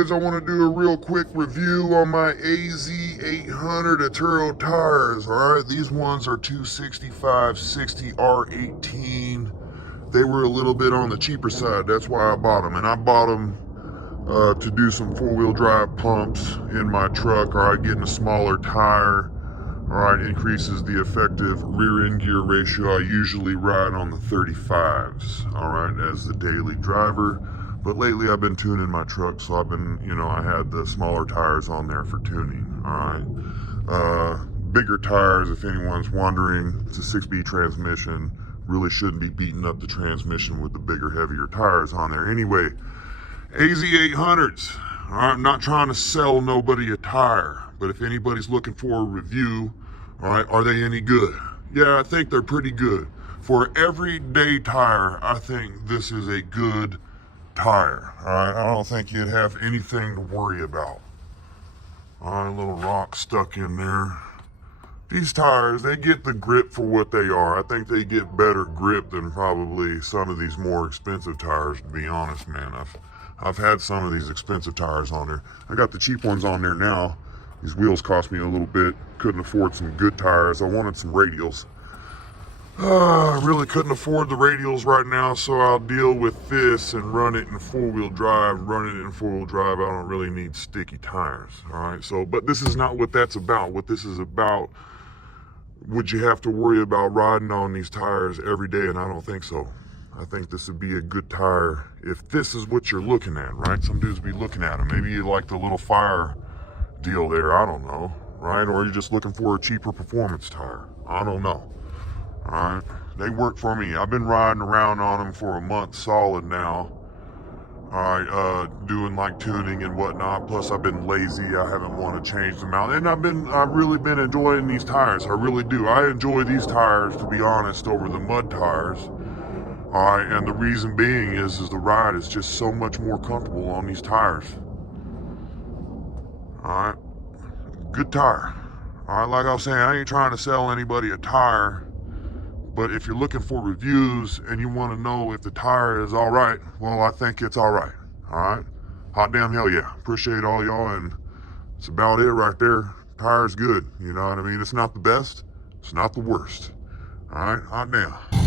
is I want to do a real quick review on my AZ800 Atturo tires. Alright, these ones are 265/60 R18. They were a little bit on the cheaper side, that's why I bought them. And I bought them to do some four-wheel drive pumps in my truck. Alright, getting a smaller tire, alright, increases the effective rear end gear ratio. I usually ride on the 35s, alright, as the daily driver. But lately I've been tuning my truck, so I've been, I had the smaller tires on there for tuning, alright. Bigger tires, if anyone's wondering, it's a 6-speed transmission. Really shouldn't be beating up the transmission with the bigger, heavier tires on there. Anyway, AZ800s. I'm not trying to sell nobody a tire, but if anybody's looking for a review, alright, are they any good? Yeah, I think they're pretty good. For an everyday tire, I think this is a good tire. Alright, I don't think you'd have anything to worry about. Alright, little rock stuck in there. These tires, they get the grip for what they are. I think they get better grip than probably some of these more expensive tires, to be honest, man. I've had some of these expensive tires on there. I got the cheap ones on there now. These wheels cost me a little bit. Couldn't afford some good tires. I wanted some radials. I really couldn't afford the radials right now, so I'll deal with this and run it in four-wheel drive. Running it in four-wheel drive, I don't really need sticky tires, all right? So, but this is not what that's about. What this is about, would you have to worry about riding on these tires every day? And I don't think so. I think this would be a good tire if this is what you're looking at, right? Some dudes be looking at them. Maybe you like the little fire deal there, I don't know, right? Or you're just looking for a cheaper performance tire. I don't know. Alright, they work for me. I've been riding around on them for a month solid now. Alright, doing like tuning and whatnot. Plus I've been lazy. I haven't wanted to change them out. And I've really been enjoying these tires. I really do. I enjoy these tires, to be honest, over the mud tires. Alright, and the reason being is the ride is just so much more comfortable on these tires. Alright, good tire. Alright, like I was saying, I ain't trying to sell anybody a tire. But if you're looking for reviews and you want to know if the tire is all right, well, I think it's all right. All right. Hot damn hell yeah. Appreciate all y'all, and it's about it right there. Tire's good. You know what I mean? It's not the best. It's not the worst. All right. Hot damn.